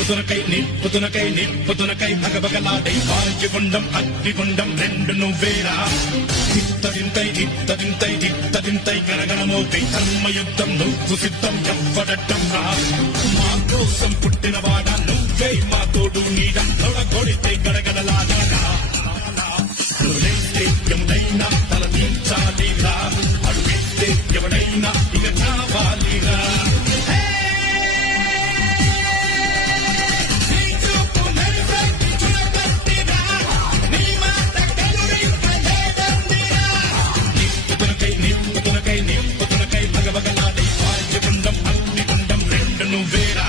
నిప్పుతునకై భగభగలాడై వాయుగుండం అగ్నిగుండం రెండు నువ్వేరా దిత్తదింతై గణగణమోపై ధర్మయుద్ధం నువ్వు సిద్ధం ఎవ్వడట్టం రా మా కోసం పుట్టినవాడా నువ్వే మా తోడు నీడ కొడితే గడగడలాడరా ఎవడైనా తల తీర్చాలిరా అడుగెత్తే ఎవడైనా ఇక కావాలిరా నిప్పుతునకై భగభగలాడై వాయుగుండం అగ్నిగుండం రెండు నువ్వేరా